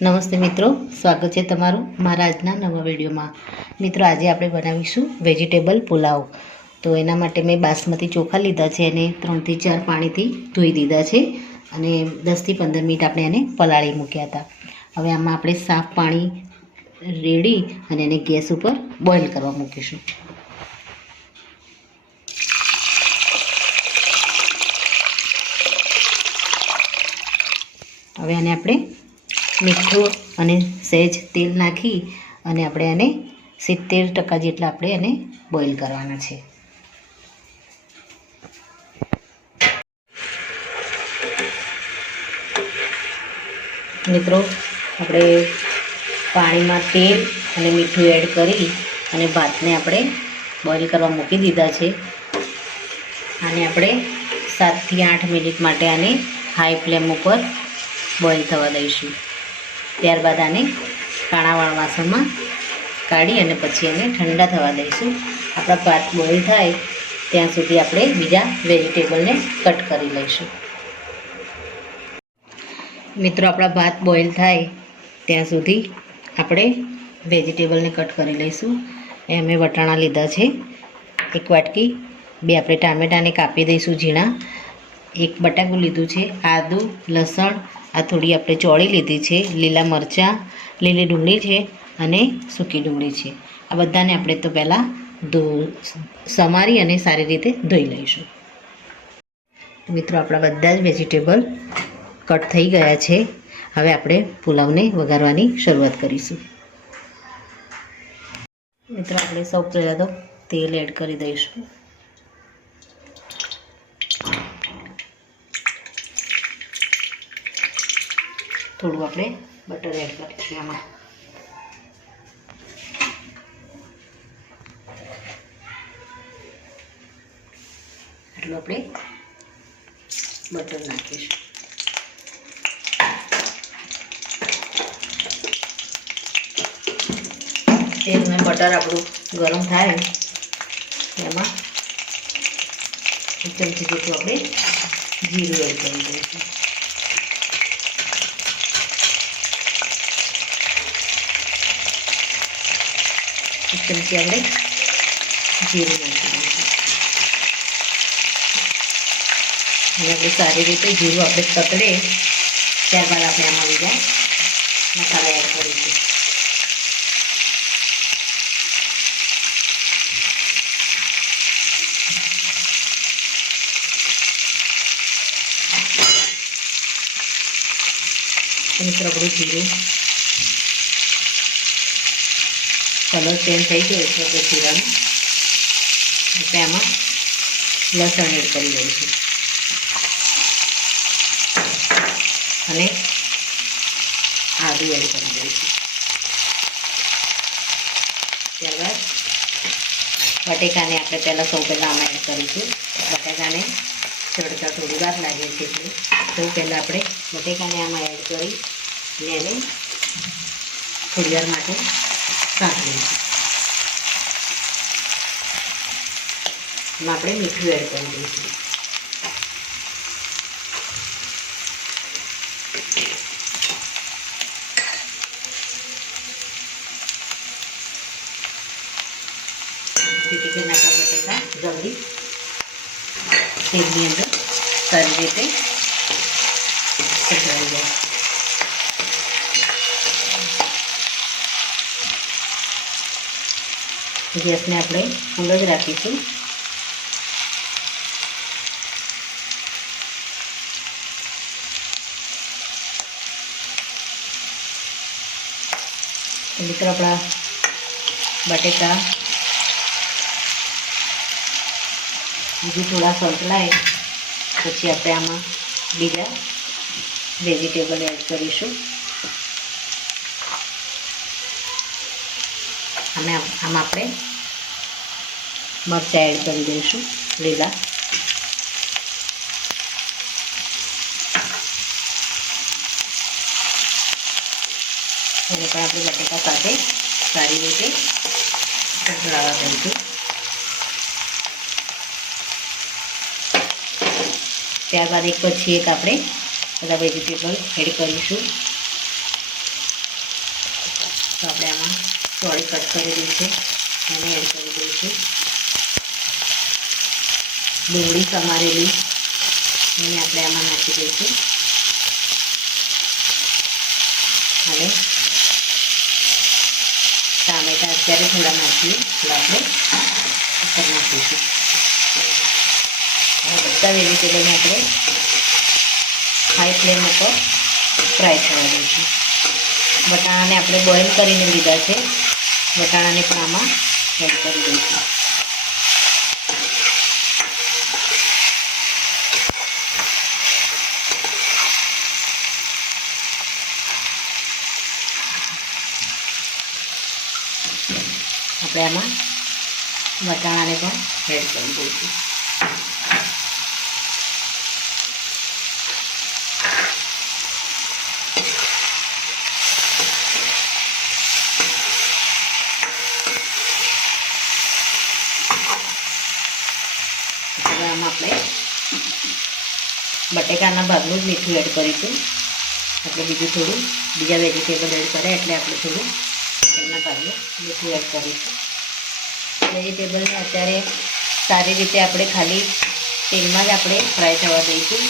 નમસ્તે મિત્રો, સ્વાગત છે તમારું મારા આજના નવા વિડીયોમાં। મિત્રો, આજે આપણે બનાવીશું વેજીટેબલ પુલાવ। તો એના માટે મેં બાસમતી ચોખા લીધા છે અને 3 થી 4 પાણીથી ધોઈ દીધા છે અને 10 થી 15 મિનિટ આપણે એને પલાળી મૂક્યા હતા। હવે આમાં આપણે સાફ પાણી રેડી અને એને ગેસ ઉપર બોઇલ કરવા મૂકીશું। હવે આને આપણે મીઠું અને સહેજ તેલ નાખી અને આપણે આને 70% જેટલા આપણે એને બોઇલ કરવાના છે। મિત્રો, આપણે પાણીમાં તેલ અને મીઠું એડ કરી અને ભાતને આપણે બોઇલ કરવા મૂકી દીધા છે। આને આપણે 7 થી 8 મિનિટ માટે આને હાઈ ફ્લેમ ઉપર બોઇલ થવા દઈશું। ત્યારબાદ આને કાણાવાળા વાસણમાં કાઢી અને પછી એને ઠંડા થવા દઈશું। આપણા ભાત બોઇલ થાય ત્યાં સુધી આપણે બીજા વેજીટેબલને કટ કરી લઈશું। મિત્રો, આપણા ભાત બોઇલ થાય ત્યાં સુધી આપણે વેજીટેબલને કટ કરી લઈશું। એ અમે વટાણા લીધા છે 1 વાટકી, 2 આપણે ટામેટાને કાપી દઈશું ઝીણા, 1 બટાકું લીધું છે, આદુ, લસણ, આ થોડી આપણે ચોળી લીધી છે, લીલા મરચાં, લીલી ડુંગળી છે અને સૂકી ડુંગળી છે। આ બધાને આપણે તો પહેલાં સમારી અને સારી રીતે ધોઈ લઈશું। મિત્રો, આપણા બધા જ વેજીટેબલ કટ થઈ ગયા છે। હવે આપણે પુલાવને વઘારવાની શરૂઆત કરીશું। મિત્રો, આપણે સૌ પહેલાં તો તેલ એડ કરી દઈશું। થોડું આપણે બટર એડ કરીશું આમાં। આટલું આપણે બટર નાખીશું। તેલ અને બટર આપણું ગરમ થાય એમાં 1 ચમચી જેટલું આપણે જીરું એડ કરી દઈશું। ચમચી આપણે જીરું નાખી દઈશું અને આપણે સારી રીતે જીરું આપણે તતડે ત્યારબાદ આપણે આમાં બીજા મસાલા એડ કરીશું। મિત્રો, આપણું જીરું કલર ચેન્જ થઈ ગયો છે આપણે જીરાનો, આપણે આમાં લસણ એડ કરી દઈશું અને આદુ એડ કરી દઈશું। ત્યારબાદ બટેકાને આપણે સૌ પહેલાં આમાં એડ કરીશું। બટેકાને ચડતા થોડી વાર લાગે છે એટલે સૌ પહેલાં આપણે બટેકાને આમાં એડ કરી અને એને થોડી વાર માટે સાંતળી લઈશું। એમાં આપણે મીઠું એડ કરી દઈશું। જેથી કરીને આપણા બટેકા જલ્દી તેલની અંદર સારી રીતે સચવાઈ જાય। ગેસને આપણે ફૂલ જ રાખીશું। મિત્રો, આપણા બટેકા હજુ થોડા સંતળાય પછી આપણે આમાં બીજા વેજીટેબલ એડ કરીશું અને આમાં આપણે મરચાં એડ કરી દઈશું લીલા। એને પણ આપણે બટેકા સાથે સારી રીતે સંતળાવા દઈશું। ત્યારબાદ એક પછી એક આપણે બધા વેજીટેબલ એડ કરીશું। તો આપણે આમાં ચોળી કટ કરેલી છે એને એડ કરી દઈશું. ડુંગળી સમારેલી એને આપણે આમાં નાખી દઈશું અને ટામેટાં અત્યારે થોડા નાખીએ, થોડા આપણે ઉપર નાખીશું. આ બધા વેજીટેબલને આપણે હાઈ ફ્લેમ ઉપર ફ્રાય થવા દઈશું. વટાણાને આપણે બોઇલ કરીને લીધા છે, વટાણાને પણ આમાં એડ કરી દઈશું. આપણે આમાં વટાણાને પણ એડ કરી દઈશું. હવે આમાં આપણે બટેકાના ભાગનું જ મીઠું એડ કરીશું. આપણે બીજા વેજીટેબલ એડ કરે એટલે આપણે થોડું એના ભાગનું મીઠું એડ કરીશું. વેજીટેબલને અત્યારે સારી રીતે આપણે ખાલી તેલમાં જ આપણે ફ્રાય થવા દઈશું.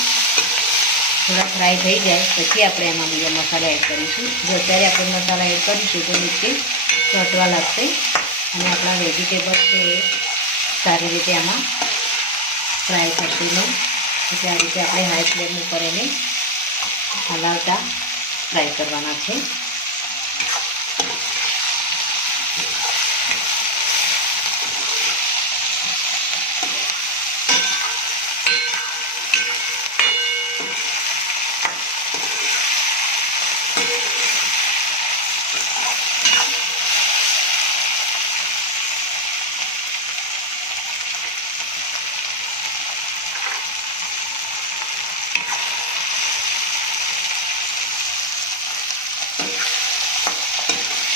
થોડા ફ્રાય થઈ જાય પછી આપણે એમાં બીજા મસાલા એડ કરીશું. જો અત્યારે આપણે મસાલા એડ કરીશું તો નીચે ચોંટવા લાગશે અને આપણા વેજીટેબલ છે એ સારી રીતે આમાં ફ્રાય થશે નહીં. એટલે આ રીતે આપણે હાઈ ફ્લેમ ઉપર એને હલાવતા ફ્રાય કરવાના છે.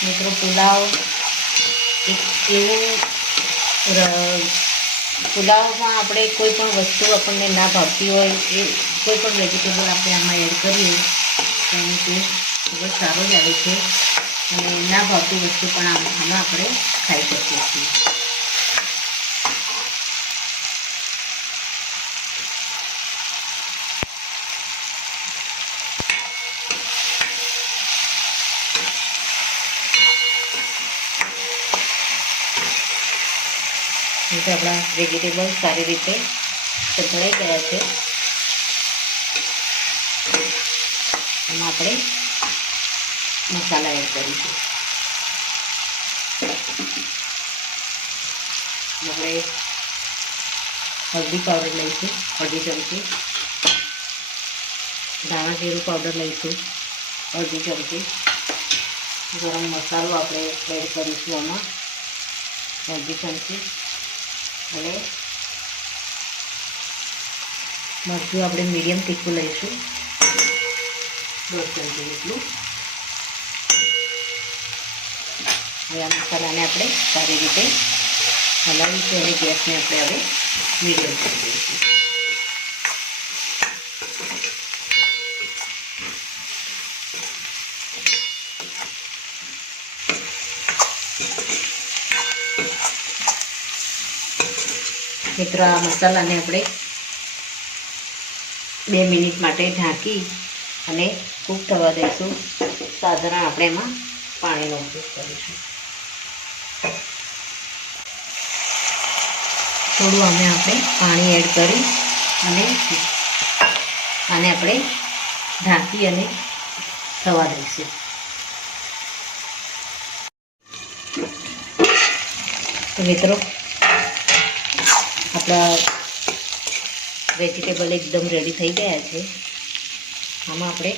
મિત્રો પુલાવ એક એવું પુલાવમાં આપણે કોઈ પણ વસ્તુ આપણને ના ભાવતી હોય એ કોઈ પણ વેજીટેબલ આપણે આમાં એડ કરીએ તો એનો ટેસ્ટ ખૂબ જ સારો જ આવે છે અને ના ભાવતી વસ્તુ પણ આમાં આપણે ખાઈ શકીએ છીએ. તો આપણા વેજીટેબલ સારી રીતે સતળાઈ ગયા છે. એમાં આપણે મસાલા એડ કરીશું. આપણે હળદી પાવડર લઈશું અડધી ચમચી, ધાણા જીરું પાવડર લઈશું અડધી ચમચી, ગરમ મસાલો આપણે એડ કરીશું આમાં અડધી ચમચી અને મરચું આપણે મીડિયમ તીખું લઈશું 10 ચમચી જેટલું. હવે આ મસાલાને આપણે સારી રીતે હલાવીશું અને ગેસને આપણે હવે મીડિયમ કરી દઈશું. મિત્રો આ મસાલાને આપણે 2 મિનિટ માટે ઢાંકી અને કૂક થવા દઈશું. સાધારણ આપણે એમાં પાણીનો ઉપયોગ કરીશું. થોડું આપણે પાણી એડ કરી અને આને આપણે ઢાંકી અને થવા દઈશું. તો મિત્રો આપણા વેજીટેબલ એકદમ રેડી થઈ ગયા છે. આમાં આપણે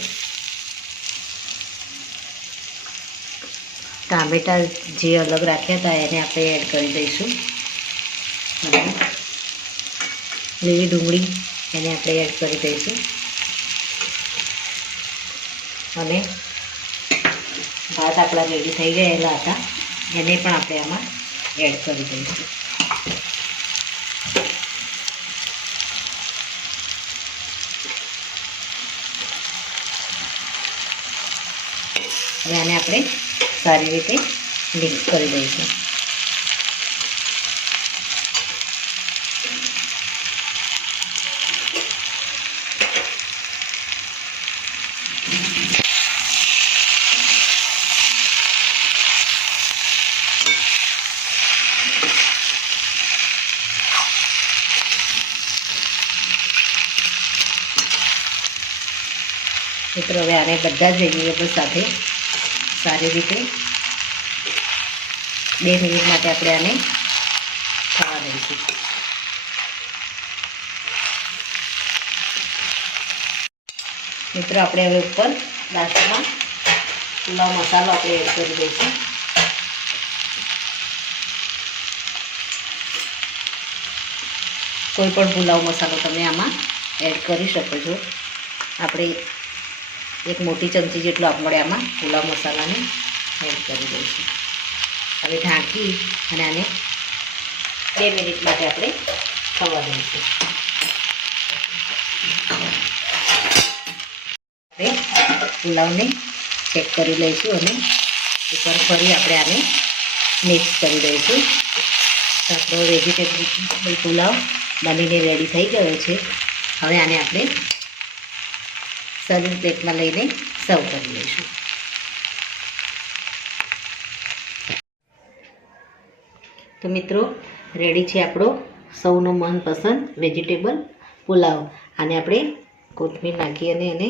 ટામેટાં જે અલગ રાખ્યા હતા એને આપણે એડ કરી દઈશું અને લીલી ડુંગળી એને આપણે એડ કરી દઈશું અને ભાત આપણા રેડી થઈ ગયેલા હતા એને પણ આપણે આમાં એડ કરી દઈશું. હવે આને આપણે સારી રીતે મિક્સ કરી દઈશું. મિત્રો હવે આને બધા જ વેજીટેબલ સાથે સારી રીતે 2 મિનિટ માટે આપણે આને થવા દઈશું. મિત્રો આપણે હવે ઉપર લાસ્ટમાં પુલાવ મસાલો આપણે એડ કરી દઈશું. કોઈ પણ પુલાવ મસાલો તમે આમાં એડ કરી શકો છો. આપણે 1 મોટી ચમચી જેટલો આપણે આમાં પુલાવ મસાલાને એડ કરી દઈશું. હવે ઢાંકી અને આને 2 મિનિટ માટે આપણે થવા દઈશું. આપણે પુલાવને ચેક કરી લઈશું અને ઉપર ફરી આપણે આને મિક્સ કરી દઈશું. આપણો વેજીટેબલ પુલાવ બનીને રેડી થઈ ગયો છે. હવે આને આપણે સર્વિંગ પ્લેટમાં લઈને સર્વ કરી લઈશું. તો મિત્રો રેડી છે આપણો સૌનો મનપસંદ વેજીટેબલ પુલાવ. આને આપણે કોથમીર નાખી અને એને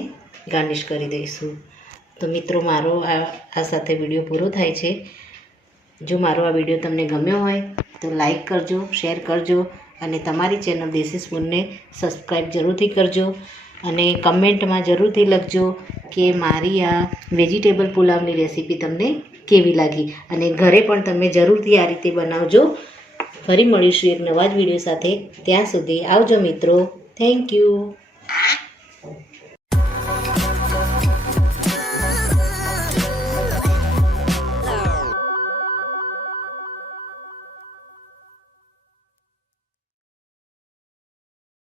ગાર્નિશ કરી દઈશું. તો મિત્રો મારો આ સાથે વિડીયો પૂરો થાય છે. જો મારો આ વિડીયો તમને ગમ્યો હોય તો લાઈક કરજો, શેર કરજો અને તમારી ચેનલ દેશી સ્પૂનને સબસ્ક્રાઈબ જરૂરથી કરજો. અને કમેન્ટમાં જરૂરથી લખજો કે મારી આ વેજીટેબલ પુલાવની રેસીપી તમને કેવી લાગી અને ઘરે પણ તમે જરૂરથી આ રીતે બનાવજો. ફરી મળીશું એક નવા જ વિડીયો સાથે. ત્યાં સુધી આવજો મિત્રો. Thank you.